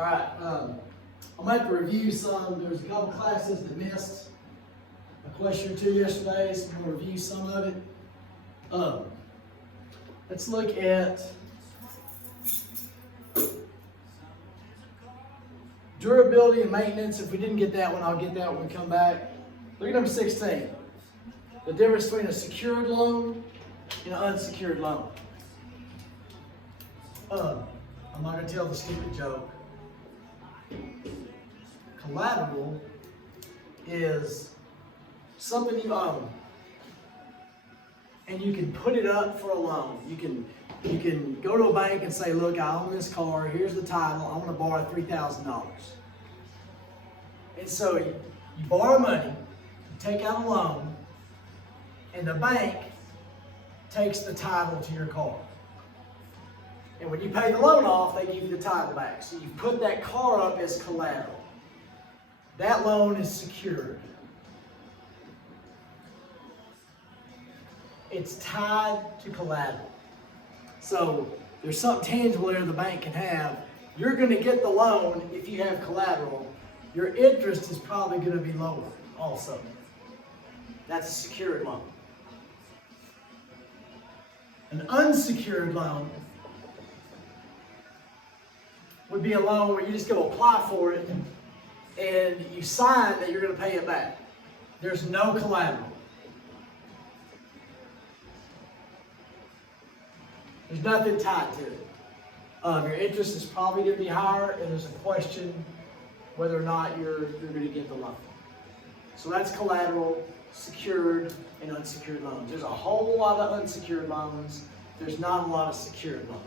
All right, I'm going to have to review some. There's a couple classes that missed a question or two yesterday, so I'm going to review some of it. Let's look at durability and maintenance. If we didn't get that one, I'll get that when we come back. Look at number 16. The difference between a secured loan and an unsecured loan. I'm not going to tell the stupid joke. Collateral is something you own, and you can put it up for a loan. You can go to a bank and say, look, I own this car, here's the title, I want to borrow $3,000. And so you borrow money, you take out a loan, and the bank takes the title to your car. And when you pay the loan off, they give you the title back. So you put that car up as collateral. That loan is secured. It's tied to collateral. So there's something tangible there the bank can have. You're going to get the loan if you have collateral. Your interest is probably going to be lower also. That's a secured loan. An unsecured loan would be a loan where you just go apply for it and you sign that you're going to pay it back. There's no collateral. There's nothing tied to it. Your interest is probably going to be higher, and there's a question whether or not you're going to get the loan. So that's collateral, secured, and unsecured loans. There's a whole lot of unsecured loans. There's not a lot of secured loans.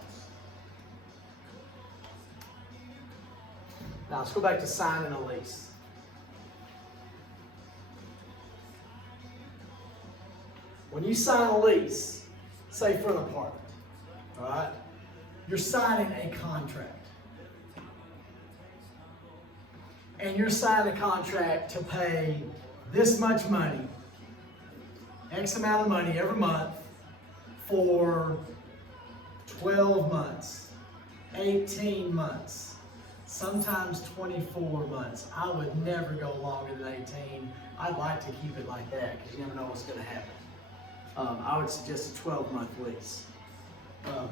Now let's go back to signing a lease. When you sign a lease, say for an apartment, all right, you're signing a contract. And you're signing a contract to pay this much money, X amount of money every month for 12 months, 18 months, sometimes 24 months. I would never go longer than 18. I'd like to keep it like that because you never know what's going to happen. I would suggest a 12-month lease. But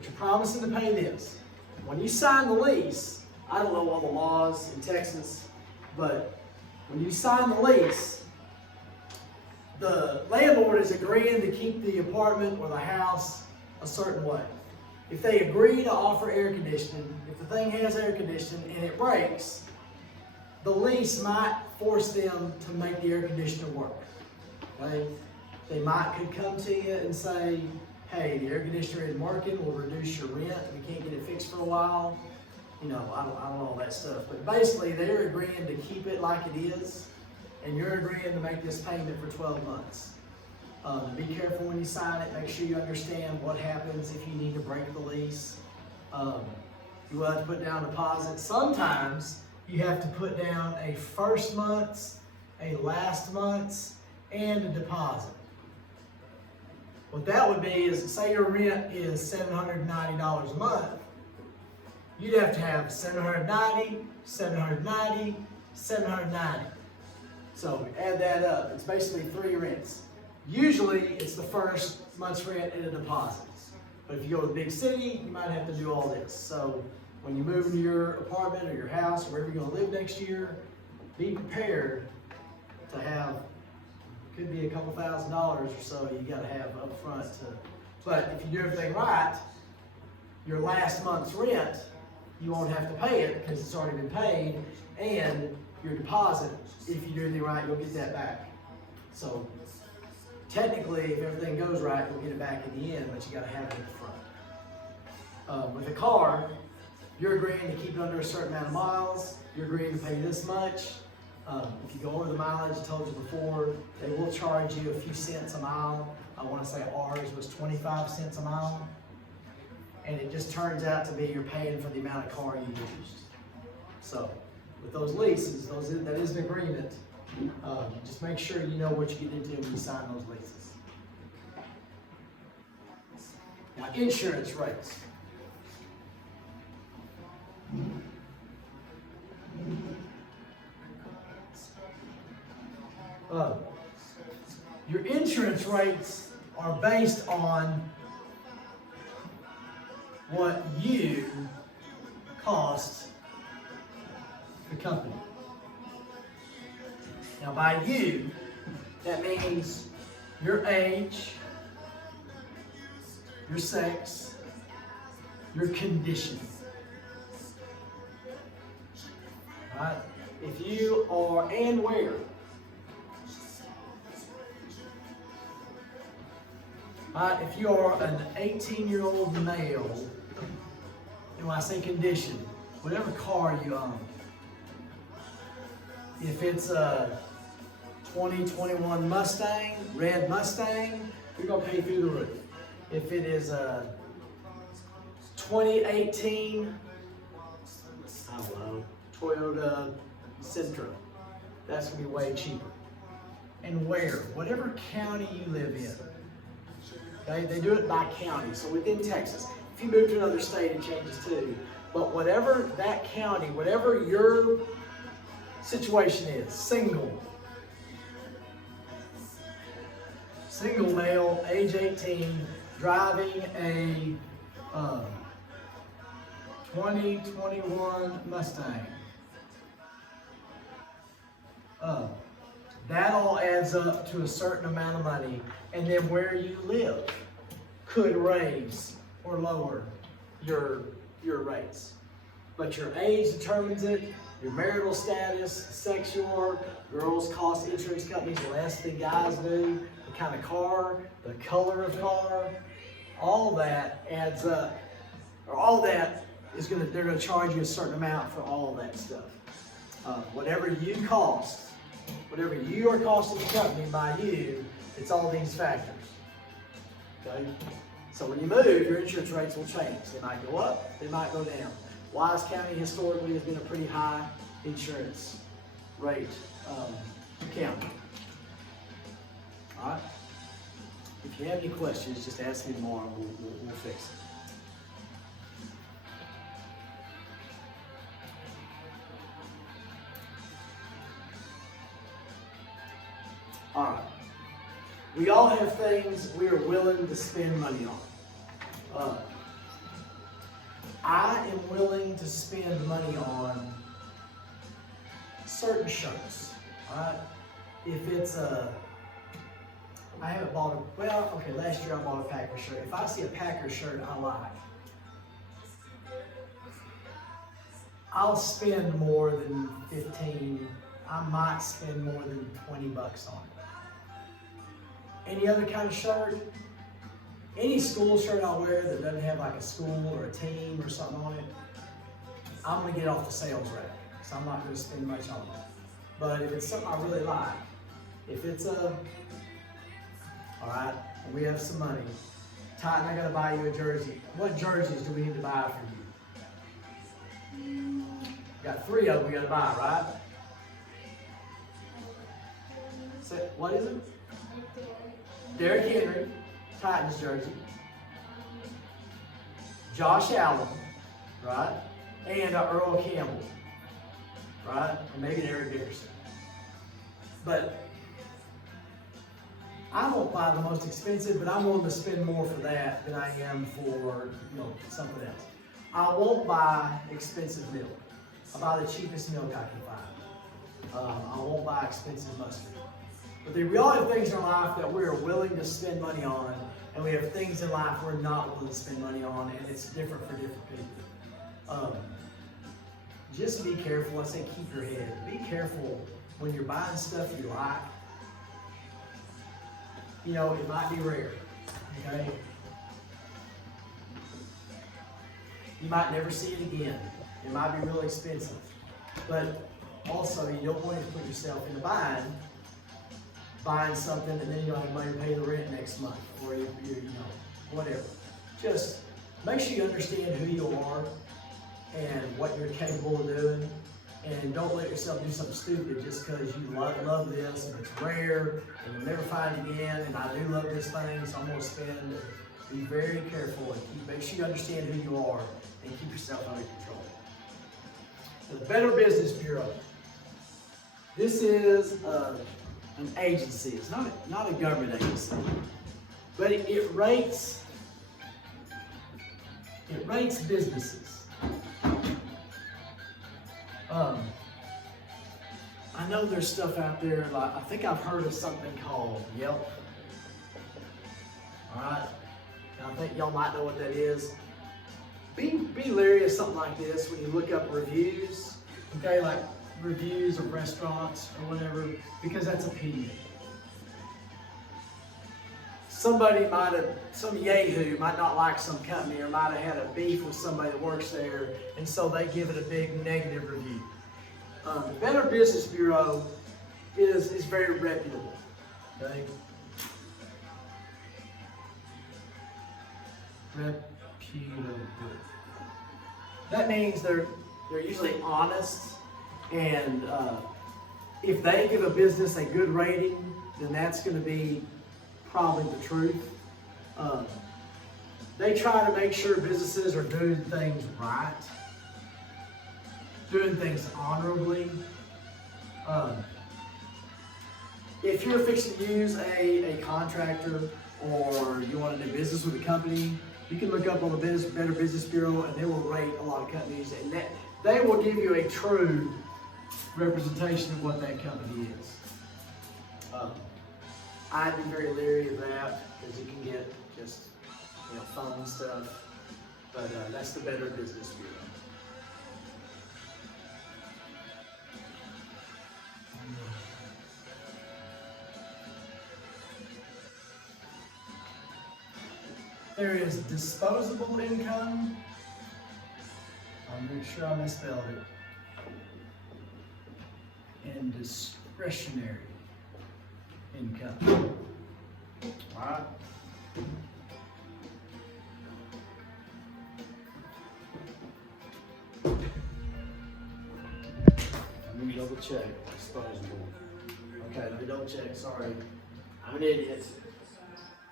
you're promising to pay this. When you sign the lease, I don't know all the laws in Texas, but when you sign the lease, the landlord is agreeing to keep the apartment or the house a certain way. If they agree to offer air conditioning, if the thing has air conditioning and it breaks, the lease might force them to make the air conditioner work. Okay? They could come to you and say, hey, the air conditioner isn't working, we'll reduce your rent, we can't get it fixed for a while. You know, I don't know all that stuff. But basically, they're agreeing to keep it like it is, and you're agreeing to make this payment for 12 months. Be careful when you sign it. Make sure you understand what happens if you need to break the lease. You will have to put down a deposit. Sometimes you have to put down a first month's, a last month's, and a deposit. What that would be is, say your rent is $790 a month, you'd have to have $790, $790, $790. So add that up. It's basically 3 rents. Usually it's the first month's rent and a deposit. But if you go to the big city, you might have to do all this. So when you move into your apartment or your house or wherever you're going to live next year, be prepared to have, could be a couple $1,000s or so you got to have up front to. But if you do everything right, your last month's rent, you won't have to pay it because it's already been paid, and your deposit, if you do everything right, you'll get that back. So technically, if everything goes right, you'll get it back in the end, but you got to have it in the front. With a car, you're agreeing to keep it under a certain amount of miles. You're agreeing to pay this much. If you go over the mileage, I told you before, they will charge you a few cents a mile. I want to say ours was 25 cents a mile. And it just turns out to be you're paying for the amount of car you used. So with those leases, that is an agreement. Just make sure you know what you get into when you sign those leases. Now, insurance rates. rates are based on what you cost the company. Now by you, that means your age, your sex, your condition. Right? If you are, and where. Right? If you are an 18-year-old male, and when I say condition, whatever car you own, if it's a 2021 Mustang, red Mustang, you're going to pay through the roof. If it is a 2018, I don't know, Toyota Sentra, that's going to be way cheaper. And where? Whatever county you live in. Okay? They do it by county. So within Texas, if you move to another state, it changes too. But whatever that county, whatever your situation is, single male, age 18, driving a 2021 Mustang. That all adds up to a certain amount of money, and then where you live could raise or lower your rates. But your age determines it, your marital status, sex you are, girls cost insurance companies less than guys do, the kind of car, the color of car, all that adds up, or all that is they're gonna charge you a certain amount for all of that stuff. Whatever you cost, whatever you are costing the company by you, it's all these factors. Okay? So when you move, your insurance rates will change. They might go up, they might go down. Wise County historically has been a pretty high insurance rate county. All right? If you have any questions, just ask me tomorrow. We'll fix it. All right. We all have things we are willing to spend money on. I am willing to spend money on certain shirts. All right. If it's I haven't bought last year I bought a Packers shirt. If I see a Packers shirt I like, I'll spend more than 15. I might spend more than 20 bucks on it. Any other kind of shirt, any school shirt I wear that doesn't have like a school or a team or something on it, I'm gonna get off the sales rack. So I'm not gonna spend much on it. But if it's something I really like, if it's all right, we have some money. Titan, I gotta buy you a jersey. What jerseys do we need to buy for you? Got 3 of them we gotta buy, right? So, what is it? Derrick Henry, Titans jersey. Josh Allen, right? And Earl Campbell, right? And maybe an Eric Dickerson. But I won't buy the most expensive, but I'm willing to spend more for that than I am for something else. I won't buy expensive milk. I buy the cheapest milk I can find. I won't buy expensive mustard. But we all have things in our life that we are willing to spend money on, and we have things in life we're not willing to spend money on, and it's different for different people. Just be careful. I say keep your head. Be careful when you're buying stuff you like. It might be rare, okay? You might never see it again. It might be really expensive. But also, you don't want to put yourself into buying something and then you don't have money to pay the rent next month, or whatever. Just make sure you understand who you are and what you're capable of doing, and don't let yourself do something stupid just because you love this and it's rare and you'll never find it again, and I do love this thing, so I'm going to spend. Be very careful and make sure you understand who you are and keep yourself under control. The Better Business Bureau. This is an agency. It's not a government agency, but it rates businesses. I know there's stuff out there, like I think I've heard of something called Yelp. All right, and I think y'all might know what that is. Be leery of something like this when you look up reviews, okay, like reviews of restaurants or whatever, because that's opinion. Some yahoo might not like some company or might have had a beef with somebody that works there, and so they give it a big negative review. The Better Business Bureau is very reputable, okay? Reputable. That means they're usually honest, and if they give a business a good rating, then that's going to be probably the truth. They try to make sure businesses are doing things right, doing things honorably. If you're fixing to use a contractor or you want to do business with a company, you can look up on the Better Business Bureau, and they will rate a lot of companies, and they will give you a true representation of what that company is. I'd be very leery of that because you can get just phone stuff, but that's the Better Business Bureau. There is disposable income. I'll make sure I misspelled it. And discretionary income. All right. Let me double check. Disposable. Okay, let me double check. Sorry. I'm an idiot.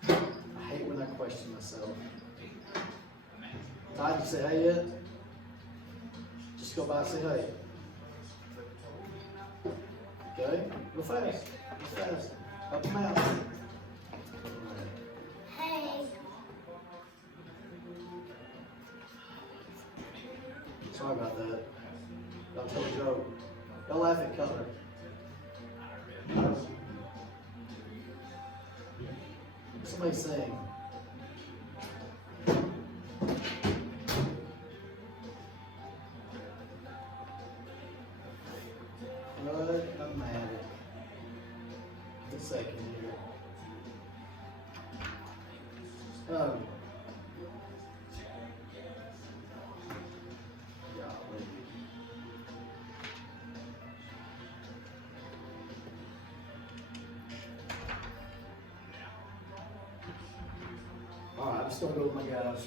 I hate when I question myself. Todd, you say hey yet? Just go by and say hey. Okay? Go fast. Go fast. Help them out. Hey. Sorry about that. Don't tell a joke. Don't laugh at color. Somebody sing. Good, I'm at it. Just a second here. Golly. Alright, I'm just gonna go with my guys.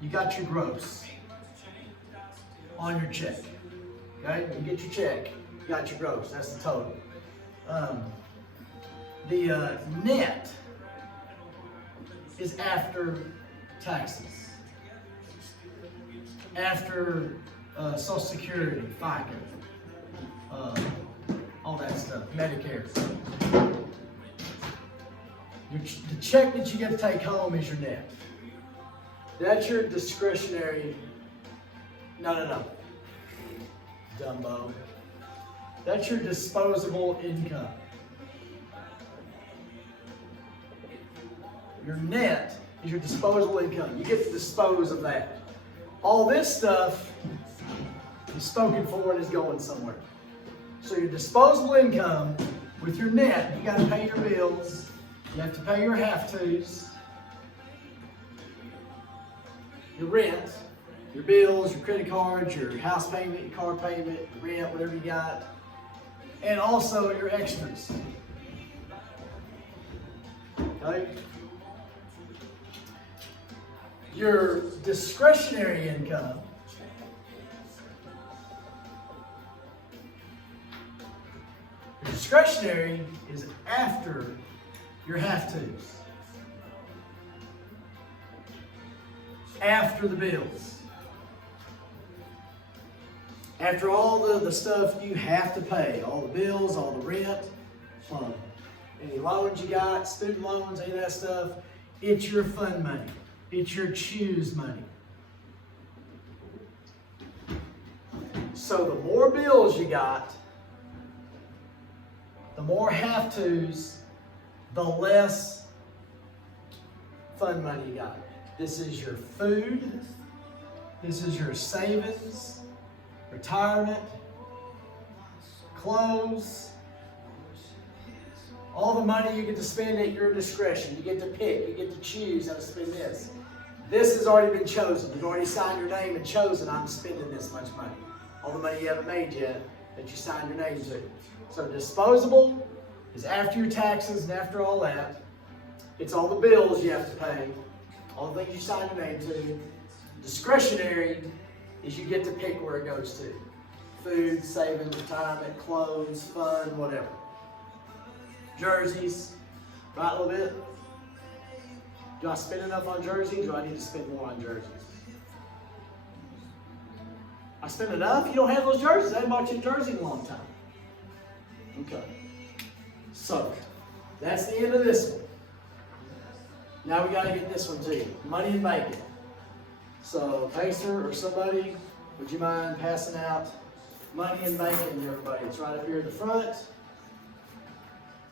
You got your gross on your check. Okay? You get your check, you got your gross, that's the total. The net is after taxes, after Social Security, FICA, all that stuff, Medicare. The check that you get to take home is your net. That's your discretionary. No. Dumbo. That's your disposable income. Your net is your disposable income. You get to dispose of that. All this stuff is spoken for and is going somewhere. So your disposable income with your net, you got to pay your bills. You have to pay your have-tos, your rent, your bills, your credit cards, your house payment, your car payment, your rent, whatever you got, and also your extras. Okay? Your discretionary income is after your have-tos, after the bills, After all the stuff you have to pay, all the bills, all the rent, any loans you got, student loans, any of that stuff, it's your fun money. It's your choose money. So the more bills you got, the more have-tos, the less fun money you got. This is your food. This is your savings, retirement, clothes, all the money you get to spend at your discretion. You get to pick, you get to choose how to spend this. This has already been chosen. You've already signed your name and chosen, I'm spending this much money. All the money you haven't made yet that you signed your name to. So disposable is after your taxes and after all that. It's all the bills you have to pay, all the things you signed your name to. Discretionary is you get to pick where it goes to. Food, savings, retirement, clothes, fun, whatever. Jerseys, right, a little bit? Do I spend enough on jerseys, or do I need to spend more on jerseys? I spend enough? You don't have those jerseys. I haven't bought you a jersey in a long time. Okay. So, that's the end of this one. Now we got to get this one to you. Money and bacon. So, Pacer or somebody, would you mind passing out money and bacon to everybody? It's right up here at the front.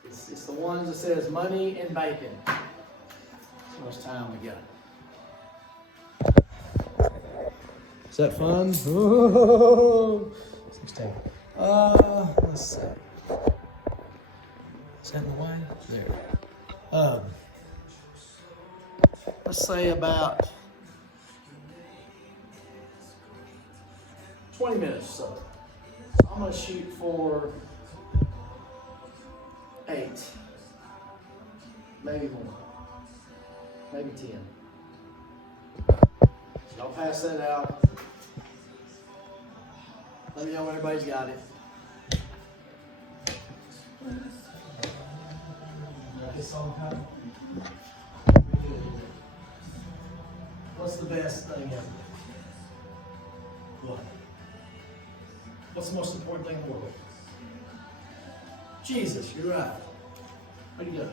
It's the ones that says money and bacon. So much time we got. Is that fun? Oh, 16. Let's see. Is that in the way? There. Let's say about 20 minutes or so. I'm going to shoot for 8. Maybe more. Maybe 10. So I'll pass that out. Let me know when everybody's got it. Got this song coming? What's the best thing ever? What? What's the most important thing in the world? Jesus, you're right. Where'd you go?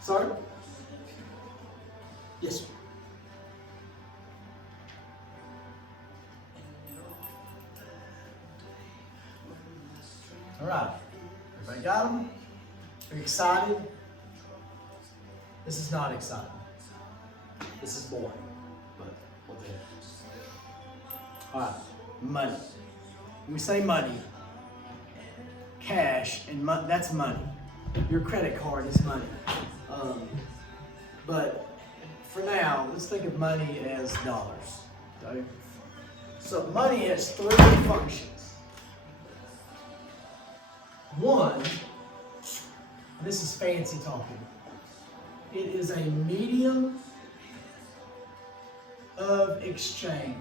Sorry? Yes, sir. All right. Everybody got them? Are you excited? This is not exciting. This is boring. But we'll do it. All right. Money. When we say money, cash and that's money. Your credit card is money. But for now, let's think of money as dollars. Okay? So money has 3 functions. One, and this is fancy talking, it is a medium of exchange.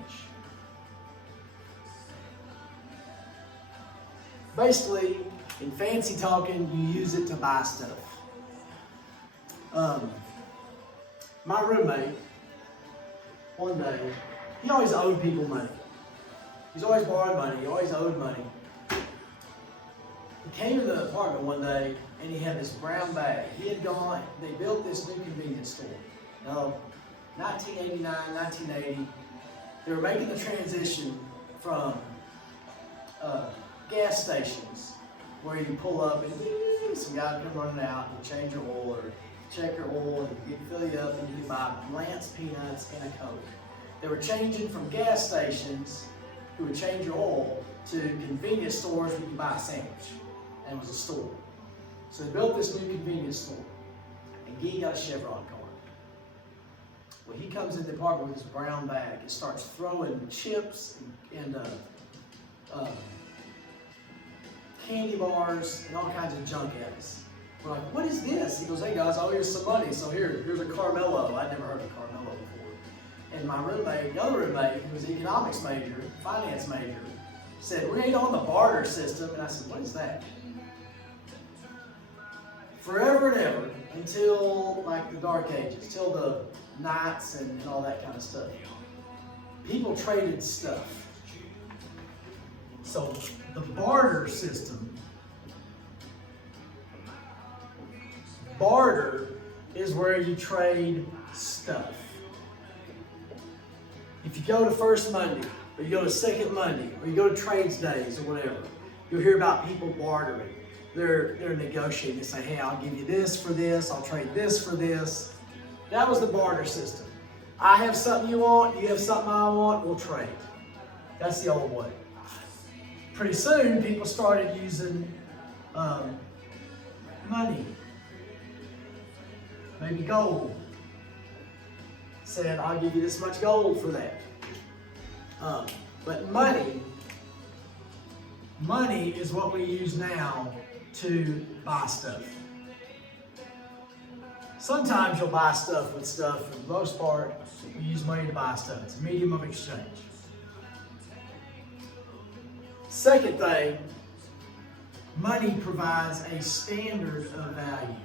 Basically, in fancy talking, you use it to buy stuff. My roommate, one day, he always owed people money. He's always borrowed money, he always owed money. He came to the apartment one day and he had this brown bag. He had gone, they built this new convenience store. Now, 1989, 1980, they were making the transition from gas stations where you pull up and some guy come running out and change your oil or check your oil and you fill you up and you can buy Lance peanuts and a Coke. They were changing from gas stations who would change your oil to convenience stores where you can buy a sandwich. And it was a store. So they built this new convenience store. And Guy got a Chevron card. Well, he comes in the apartment with his brown bag and starts throwing chips and candy bars and all kinds of junk at us. We're like, what is this? He goes, hey guys, I'll here's some money. So here's a Carmelo. I'd never heard of Carmelo before. And my roommate, the other roommate, who was an economics major, finance major, said, we ain't on the barter system. And I said, what is that? Forever and ever, until like the dark ages, till the knights and all that kind of stuff. people traded stuff. So the barter system, barter is where you trade stuff. If you go to First Monday, or you go to Second Monday, or you go to Trades Days or whatever, you'll hear about people bartering. They're negotiating. They say, hey, I'll give you this for this, I'll trade this for this. That was the barter system. I have something you want, you have something I want, we'll trade. That's the old way. Pretty soon, people started using money, maybe gold. Said, I'll give you this much gold for that. But money is what we use now to buy stuff. Sometimes you'll buy stuff with stuff. For the most part, we use money to buy stuff. It's a medium of exchange. Second thing, money provides a standard of value.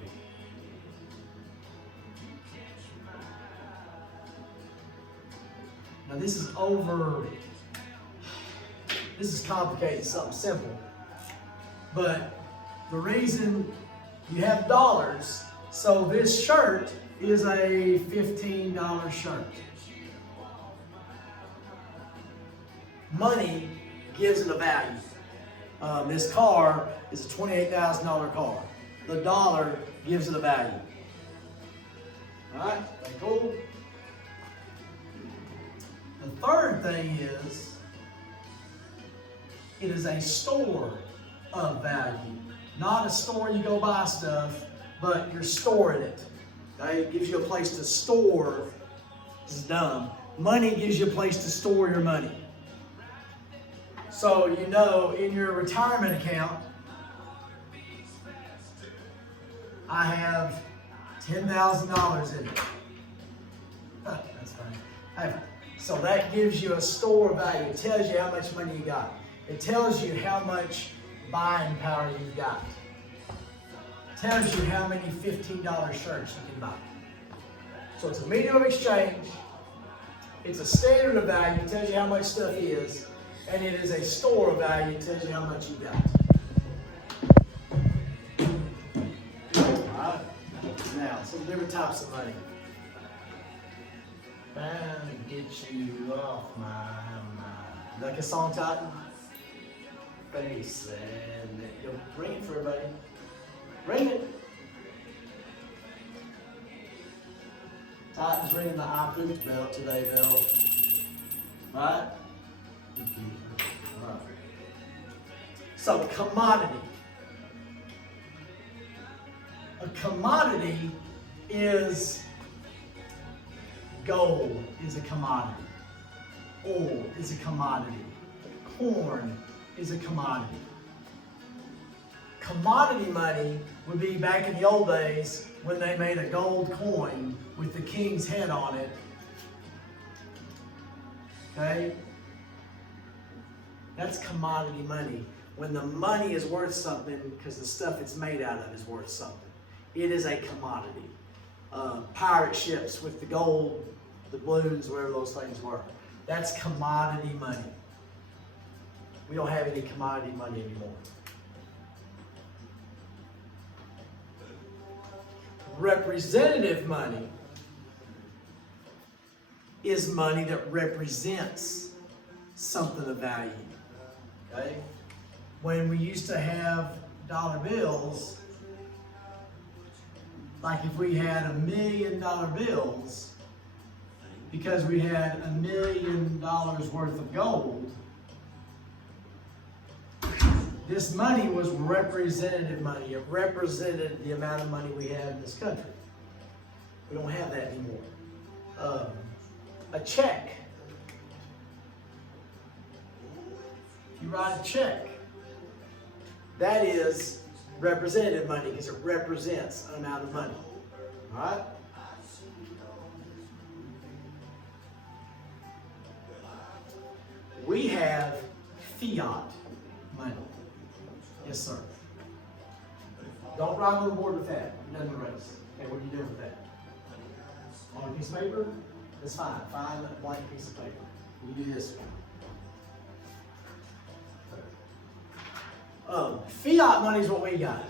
Now this is complicated, something simple. But the reason you have dollars, so this shirt is a $15 shirt. Money gives it a value. This car is a $28,000 car. The dollar gives it a value. All right, cool. The third thing is, it is a store of value. Not a store you go buy stuff, but you're storing it. Okay? It gives you a place to store. This is dumb. Money gives you a place to store your money. So you know, in your retirement account, I have $10,000 in it. That's funny. So that gives you a store value. It tells you how much money you got. It tells you how much buying power you've got. It tells you how many $15 shirts you can buy. So it's a medium of exchange. It's a standard of value. It tells you how much stuff is. And it is a store of value. It tells you how much you got. All right. Now, some different types of money. Bound to get you off my mind. Like a song, Titan? Face and yo, bring it for everybody. Bring it. Titan's ringing the I pooped belt today, Bill. Right? Right. So, commodity. A commodity is gold is a commodity. Oil is a commodity. Corn is a commodity. Commodity money would be back in the old days when they made a gold coin with the king's head on it. Okay? That's commodity money. When the money is worth something because the stuff it's made out of is worth something. It is a commodity. Pirate ships with the gold, the balloons, whatever those things were. That's commodity money. We don't have any commodity money anymore. Representative money is money that represents something of value. Okay? When we used to have dollar bills, like if we had $1 million bills, because we had $1 million worth of gold, this money was representative money. It represented the amount of money we have in this country. We don't have that anymore. A check. If you write a check, that is representative money because it represents an amount of money. All right? We have fiat money. Yes, sir. Don't write on the board with that. It doesn't erase. Okay, what are you doing with that? On a piece of paper? That's fine. Find a blank piece of paper. You do this one. Fiat money is what we got.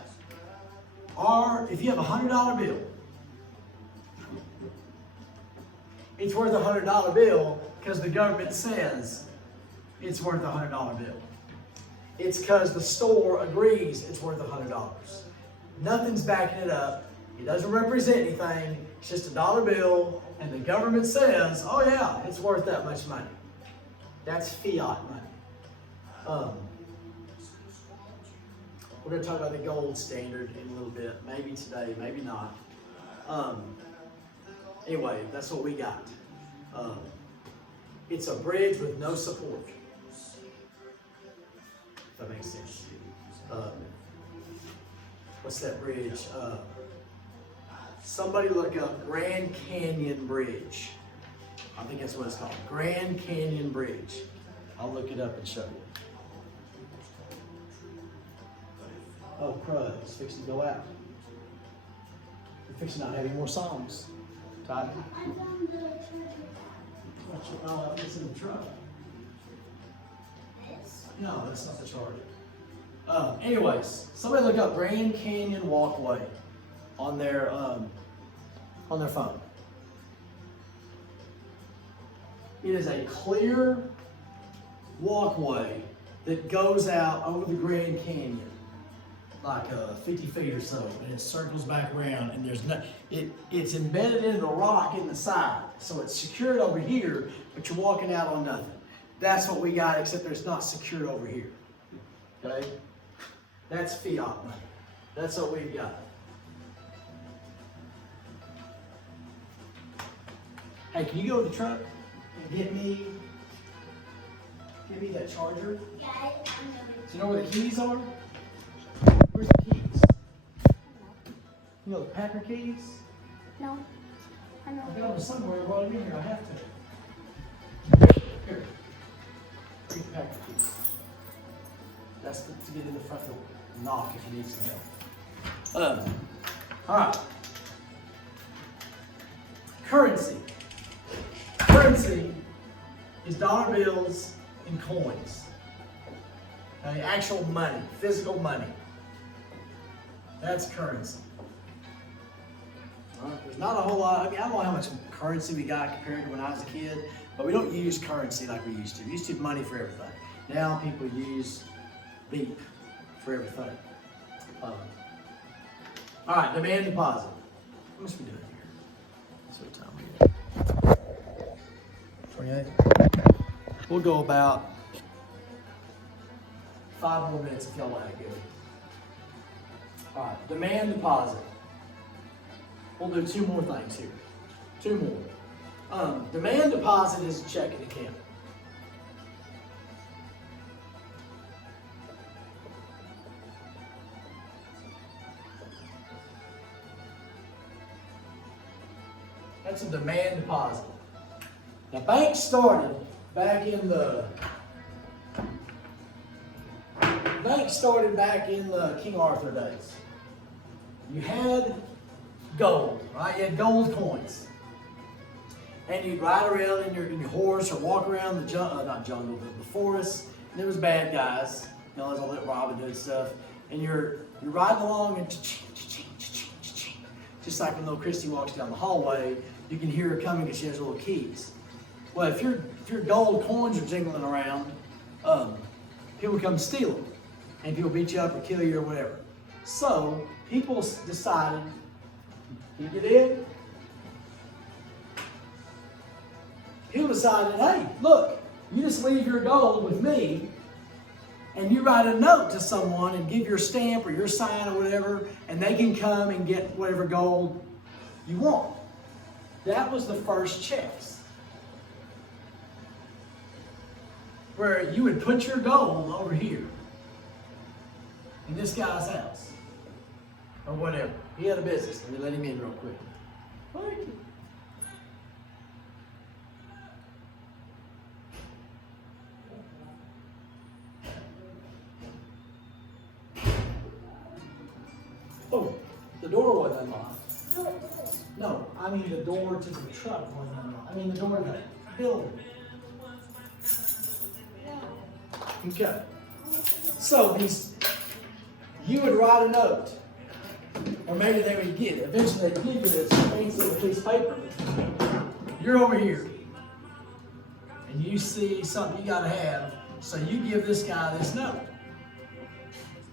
If you have a $100 bill, it's worth a $100 bill because the government says it's worth a $100 bill. It's because the store agrees it's worth $100. Nothing's backing it up. It doesn't represent anything. It's just a dollar bill, and the government says, oh yeah, it's worth that much money. That's fiat money. We're going to talk about the gold standard in a little bit. Maybe today, maybe not. Anyway, that's what we got. It's a bridge with no support. If that makes sense. What's that bridge? Somebody look up Grand Canyon Bridge. I think that's what it's called. Grand Canyon Bridge. I'll look it up and show you. Oh, crud. It's fixing to go out. We're fixing not having more songs. Todd? I found the treasure. Oh, it's in the truck. No, that's not the charger. Anyways, somebody look up Grand Canyon Walkway on their phone. It is a clear walkway that goes out over the Grand Canyon, like 50 feet or so, and it circles back around, and there's no, it's embedded in the rock in the side, so it's secured over here, but you're walking out on nothing. That's what we got, except it's not secured over here. Okay? That's fiat money. That's what we've got. Hey, can you go to the truck and get me that charger? Yeah, I know. Do you know where the keys are? Where's the keys? You know the Packer keys? No. I know. I got them somewhere while I'm in here. I have to. Here. Here's the Packer keys. That's to get in the front door. Knock if you need some help. Alright. Currency. Currency is dollar bills and coins. Okay, actual money, physical money. That's currency. There's not a whole lot. I mean, I don't know how much currency we got compared to when I was a kid, but we don't use currency like we used to. We used to use money for everything. Now people use beep for everything. All right, demand deposit. How much we doing here? That's what time we got. 28. We'll go about 5 more minutes if y'all want to go. All right, demand deposit. We'll do 2 more things here. 2 more. Demand deposit is a checking account. That's a demand deposit. Now, banks started back in the King Arthur days. You had gold, right? You had gold coins. And you'd ride around in your horse or walk around the the forest. And there was bad guys. You know, there's all that Robin Hood stuff. And you're riding along and just like when little Christy walks down the hallway, you can hear her coming because she has little keys. Well, if your gold coins are jingling around, people come steal them. And people beat you up or kill you or whatever. So, people decided, can you get in? People decided, hey, look, you just leave your gold with me, and you write a note to someone and give your stamp or your sign or whatever, and they can come and get whatever gold you want. That was the first checks. Where you would put your gold over here in this guy's house or whatever. He had a business. Let me let him in real quick. Thank you. Oh, the door wasn't unlocked. No, I mean the door to the truck wasn't unlocked. I mean the door to the building. Okay. So you would write a note, or maybe they would get it. Eventually they'd give you this fancy little piece of paper. You're over here, and you see something you gotta have, so you give this guy this note.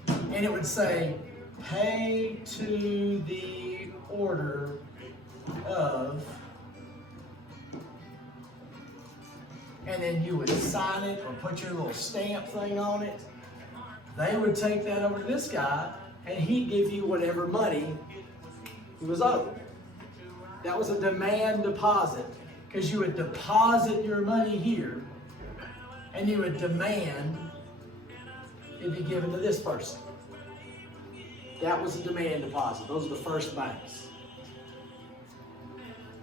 And it would say, pay to the order of, and then you would sign it or put your little stamp thing on it. They would take that over to this guy, and he'd give you whatever money he was owed. That was a demand deposit, because you would deposit your money here, and you would demand it be given to this person. That was a demand deposit. Those are the first banks.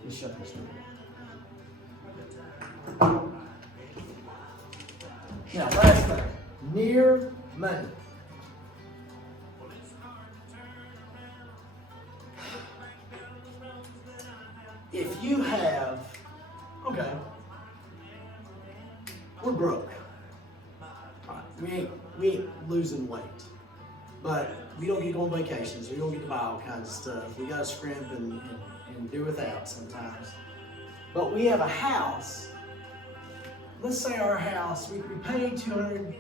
Just shut this door. Now, last thing, near money. If you have, okay, we're broke. All right, we ain't losing weight, but we don't get to go on vacations. We don't get to buy all kinds of stuff. We gotta scrimp and do without sometimes. But we have a house. Let's say our house, we paid $200,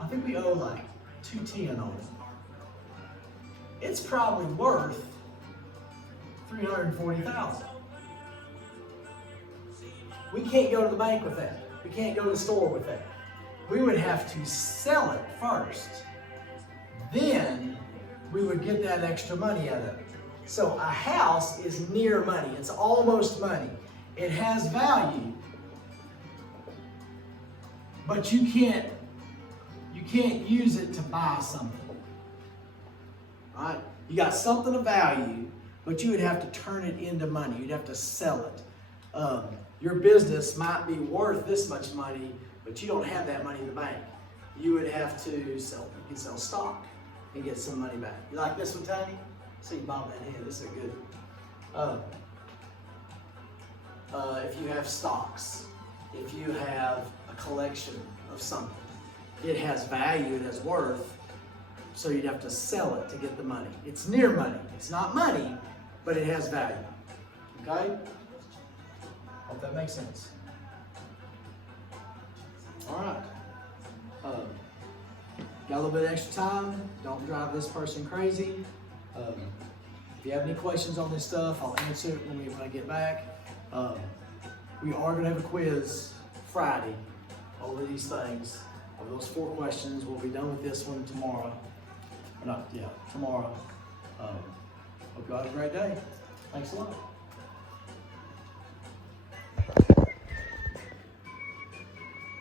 I think we owe like $210 on it. It's probably worth $340,000. We can't go to the bank with that. We can't go to the store with that. We would have to sell it first. Then we would get that extra money out of it. So a house is near money. It's almost money. It has value. But you can't use it to buy something. All right? You got something of value, but you would have to turn it into money. You'd have to sell it. Your business might be worth this much money, but you don't have that money in the bank. You would have to sell. You can sell stock and get some money back. You like this one, Tony? See, you bob that head. This is good. If you have stocks, if you have a collection of something, it has value, it has worth, so you'd have to sell it to get the money. It's near money. It's not money, but it has value. Okay? Hope that makes sense. All right. Got a little bit of extra time. Don't drive this person crazy. If you have any questions on this stuff, I'll answer it when I get back. We are going to have a quiz Friday over these things. Over those 4 questions, we'll be done with this one tomorrow. Tomorrow. Hope you all have a great day. Thanks a lot.